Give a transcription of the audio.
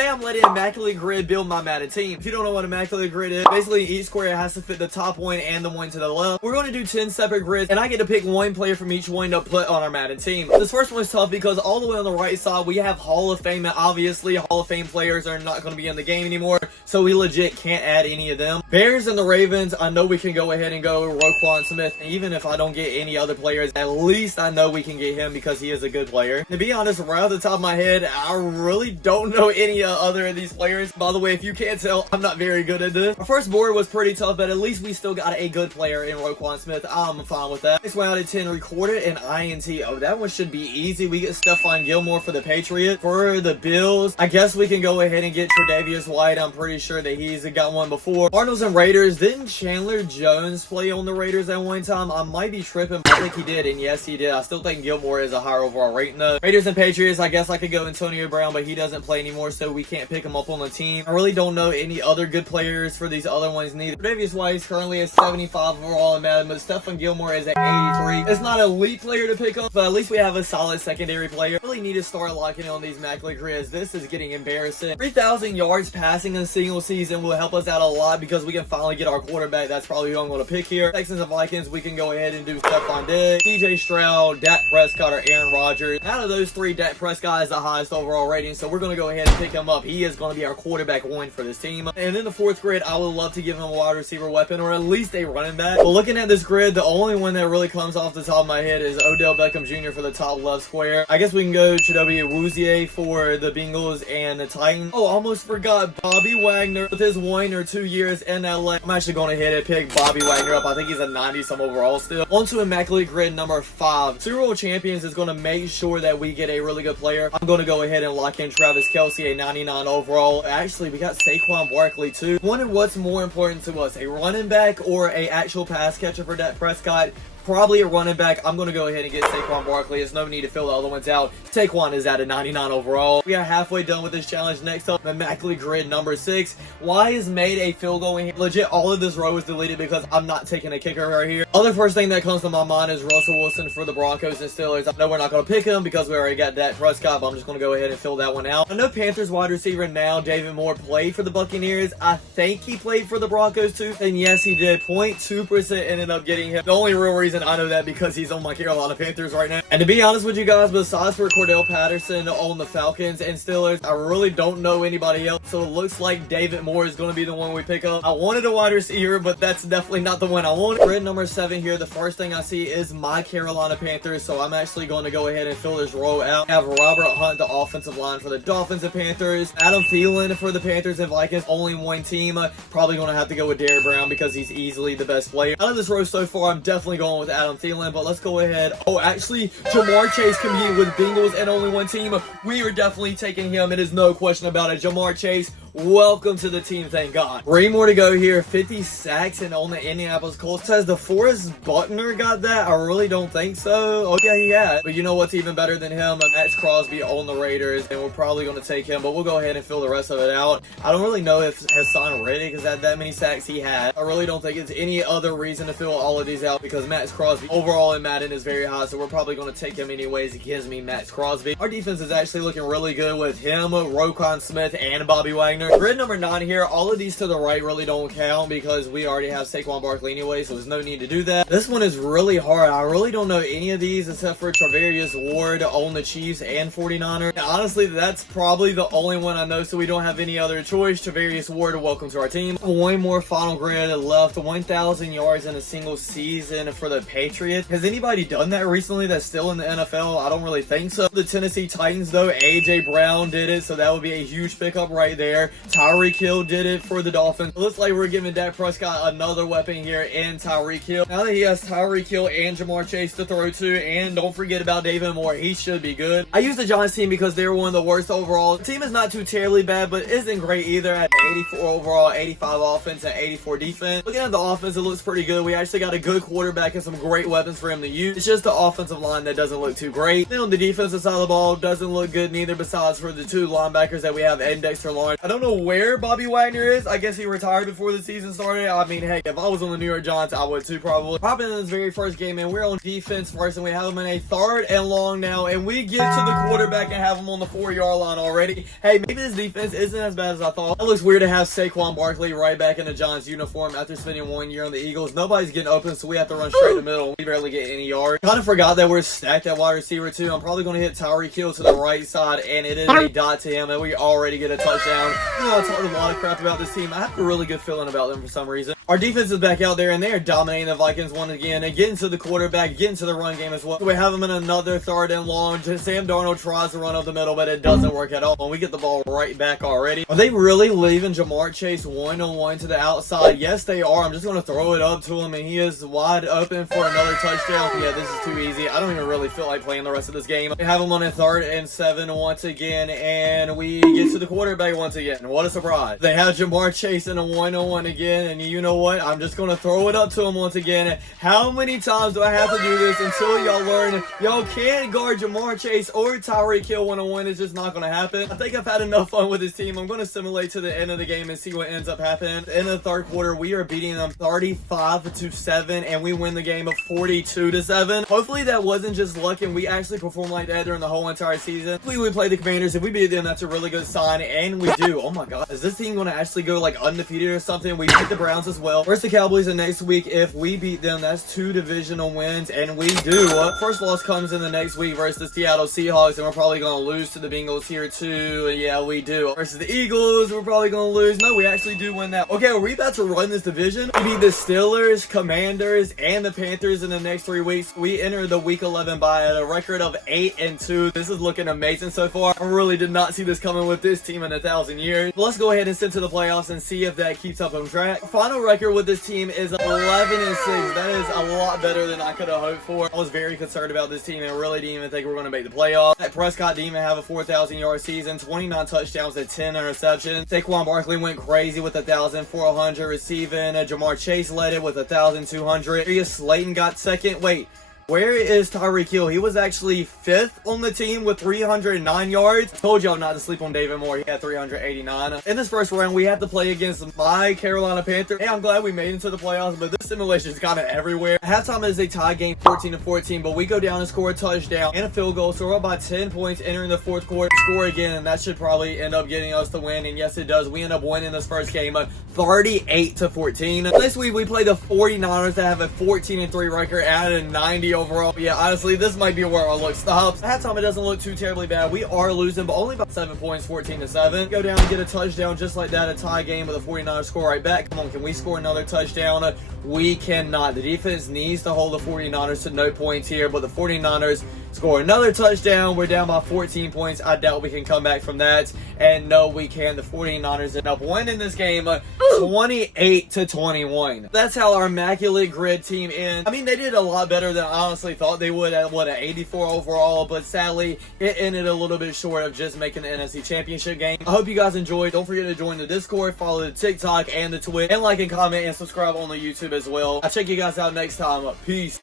Today I'm letting Immaculate Grid build my Madden team. If you don't know what Immaculate Grid is, basically each square has to fit the top one and the one to the left. We're going to do 10 separate grids, and I get to pick one player from each one to put on our Madden team. This first one is tough because all the way on the right side, we have Hall of Fame, and obviously Hall of Fame players are not going to be in the game anymore, so we legit can't add any of them. Bears and the Ravens, I know we can go ahead and go Roquan Smith. Even if I don't get any other players, at least I know we can get him because he is a good player. To be honest, right off the top of my head, I really don't know any other of these players. By the way, if you can't tell, I'm not very good at this. Our first board was pretty tough, but at least we still got a good player in Roquan Smith. I'm fine with that. Next one out of 10, recorded and INT. Oh, that one should be easy. We get Stephon Gilmore for the Patriots. For the Bills, I guess we can go ahead and get Tre'Davious White. I'm pretty sure that he's got one before. Cardinals and Raiders. Didn't Chandler Jones play on the Raiders at one time? I might be tripping, but I think he did, and yes, he did. I still think Gilmore is a higher overall rating though. Raiders and Patriots, I guess I could go Antonio Brown, but he doesn't play anymore, so we can't pick him up on the team. I really don't know any other good players for these other ones neither. Tre'Davious White is currently at 75 overall in Madden, but Stephon Gilmore is at 83. It's not an elite player to pick up, but at least we have a solid secondary player. Really need to start locking in on these Immaculate Grids. This is getting embarrassing. 3,000 yards passing in a single season will help us out a lot because we can finally get our quarterback. That's probably who I'm going to pick here. Texans and Vikings, we can go ahead and do Stephon Diggs, CJ Stroud, Dak Prescott, or Aaron Rodgers. Out of those three, Dak Prescott is the highest overall rating, so we're going to go ahead and pick him up. He is going to be our quarterback one for this team. And in the fourth grid, I would love to give him a wide receiver weapon or at least a running back. But looking at this grid, the only one that really comes off the top of my head is Odell Beckham Jr. for the top left square. I guess we can go Chidobe Awuzie for the Bengals and the Titans. Oh, almost forgot Bobby Wagner with his 1 or 2 years in LA. I'm actually going to hit and pick Bobby Wagner up. I think he's a 90-some overall still. On to Immaculate Grid number 5. Super Bowl champions is going to make sure that we get a really good player. I'm going to go ahead and lock in Travis Kelce, a 99 overall. Actually, we got Saquon Barkley too. Wondering what's more important to us, a running back or a actual pass catcher for Dak Prescott? Probably a running back. I'm going to go ahead and get Saquon Barkley. There's no need to fill the other ones out. Saquon is at a 99 overall. We are halfway done with this challenge. Next up, Immaculate Grid number 6. Why is made a field goal in here? Legit, all of this row is deleted because I'm not taking a kicker right here. Other first thing that comes to my mind is Russell Wilson for the Broncos and Steelers. I know we're not going to pick him because we already got Dak Prescott, but I'm just going to go ahead and fill that one out. I know Panthers wide receiver now, David Moore, played for the Buccaneers. I think he played for the Broncos too. And yes, he did. 0.2% ended up getting him. The only real reason I know that because he's on my Carolina Panthers right now. And to be honest with you guys, besides for Cordell Patterson on the Falcons and Steelers, I really don't know anybody else. So it looks like David Moore is going to be the one we pick up. I wanted a wide receiver, but that's definitely not the one I wanted. Grid number 7 here. The first thing I see is my Carolina Panthers. So I'm actually going to go ahead and fill this row out. I have Robert Hunt, the offensive line for the Dolphins and Panthers. Adam Thielen for the Panthers and Vikings. Only one team. Probably going to have to go with Derrick Brown because he's easily the best player. Out of this row so far, I'm definitely going with Adam Thielen, but let's go ahead. Oh, actually, Jamar Chase can be with Bengals and only one team. We are definitely taking him. It is no question about it. Jamar Chase, welcome to the team, thank God. 3 more to go here. 50 sacks and on the Indianapolis Colts. Says the Forrest Buckner got that? I really don't think so. Oh, yeah, he had. But you know what's even better than him? Max Crosby on the Raiders, and we're probably going to take him, but we'll go ahead and fill the rest of it out. I don't really know if Hassan Reddick has had that many sacks he had. I really don't think it's any other reason to fill all of these out because Max Crosby overall in Madden is very high, so we're probably going to take him anyways. It gives me Max Crosby. Our defense is actually looking really good with him, Roquan Smith, and Bobby Wagner. Grid number 9 here. All of these to the right really don't count because we already have Saquon Barkley anyway, so there's no need to do that. This one is really hard. I really don't know any of these except for Travarius Ward on the Chiefs and 49ers. And honestly, that's probably the only one I know, so we don't have any other choice. Travarius Ward, welcome to our team. One more final grid left. 1,000 yards in a single season for the Patriots. Has anybody done that recently that's still in the NFL? I don't really think so. The Tennessee Titans though, AJ Brown did it, so that would be a huge pickup right there. Tyreek Hill did it for the Dolphins. It looks like we're giving Dak Prescott another weapon here in Tyreek Hill. Now that he has Tyreek Hill and Jamar Chase to throw to, and don't forget about David Moore, he should be good. I use the Giants team because they're one of the worst overall. The team is not too terribly bad, but isn't great either at 84 overall, 85 offense, and 84 defense. Looking at the offense, it looks pretty good. We actually got a good quarterback and some great weapons for him to use. It's just the offensive line that doesn't look too great. Then on the defensive side of the ball, doesn't look good neither besides for the 2 linebackers that we have, Ed and Dexter Lawrence. I don't don't know where Bobby Wagner is. I guess he retired before the season started. I mean, hey, if I was on the New York Giants, I would too, probably. Hopping in this very first game, and we're on defense first, and we have them in a 3rd and long now, and we get to the quarterback and have them on the 4-yard line already. Hey, maybe this defense isn't as bad as I thought. It looks weird to have Saquon Barkley right back in the Giants uniform after spending 1 year on the Eagles. Nobody's getting open, so we have to run straight to the middle. We barely get any yards. Kind of forgot that we're stacked at wide receiver too. I'm probably going to hit Tyreek Hill to the right side, and it is a dot to him, and we already get a touchdown. You know, I talked a lot of crap about this team. I have a really good feeling about them for some reason. Our defense is back out there, and they are dominating the Vikings once again, and getting to the quarterback, getting to the run game as well. We have them in another 3rd and long. Sam Darnold tries to run up the middle, but it doesn't work at all, and we get the ball right back already. Are they really leaving Jamar Chase 1-on-1 to the outside? Yes, they are. I'm just going to throw it up to him, and he is wide open for another touchdown. Yeah, this is too easy. I don't even really feel like playing the rest of this game. We have him on a 3rd and 7 once again, and we get to the quarterback once again. What a surprise. They have Jamar Chase in a 1-on-1 again, and you know what? I'm just going to throw it up to him once again. How many times do I have to do this until y'all learn y'all can't guard Jamar Chase or Tyreek Hill 1-on-1? It's just not going to happen. I think I've had enough fun with this team. I'm going to simulate to the end of the game and see what ends up happening. At the end of the 3rd quarter, we are beating them 35-7, and we win the game of 42-7. Hopefully that wasn't just luck, and we actually performed like that during the whole entire season. Hopefully we play the Commanders. If we beat them, that's a really good sign, and we do. Oh my god, is this team going to actually go like undefeated or something? We beat the Browns as well. Where's the Cowboys in next week? If we beat them, that's 2 divisional wins, and we do. First loss comes in the next week versus the Seattle Seahawks, and we're probably going to lose to the Bengals here too. And yeah, we do. Versus the Eagles, we're probably going to lose. No, we actually do win that. Okay, are we about to run this division? We beat the Steelers, Commanders, and the Panthers in the next 3 weeks. We enter the week 11 by a record of 8-2. This is looking amazing so far. I really did not see this coming with this team in 1,000 years. Let's go ahead and send to the playoffs and see if that keeps up on track. Final record with this team is 11-6. That is a lot better than I could have hoped for. I was very concerned about this team and really didn't even think we were going to make the playoffs. Prescott didn't even have a 4,000-yard season, 29 touchdowns and 10 interceptions. Saquon Barkley went crazy with 1,400 receiving. Jamar Chase led it with 1,200. Darius Slayton got second. Wait. Where is Tyreek Hill? He was actually 5th on the team with 309 yards. Told y'all not to sleep on David Moore. He had 389. In this first round, we have to play against my Carolina Panthers. Hey, I'm glad we made it to the playoffs, but this simulation is kind of everywhere. Halftime is a tie game, 14-14, but we go down and score a touchdown and a field goal, so we're up by 10 points entering the 4th quarter. Score again, and that should probably end up getting us the win, and yes, it does. We end up winning this first game 38-14. Next week, we play the 49ers that have a 14-3 record and a 90 overall. Yeah, honestly, this might be where our luck stops. At halftime, it doesn't look too terribly bad. We are losing, but only about 7 points, 14-7. Go down and get a touchdown just like that, a tie game with the 49ers score right back. Come on, can we score another touchdown? We cannot. The defense needs to hold the 49ers to no points here, but the 49ers score another touchdown. We're down by 14 points. I doubt we can come back from that. And no, we can. The 49ers end up winning this game 28-21. That's how our Immaculate Grid team ends. I mean, they did a lot better than I honestly thought they would at, an 84 overall, but sadly, it ended a little bit short of just making the NFC Championship game. I hope you guys enjoyed. Don't forget to join the Discord, follow the TikTok and the Twitch, and like and comment and subscribe on the YouTube as well. I'll check you guys out next time. Peace.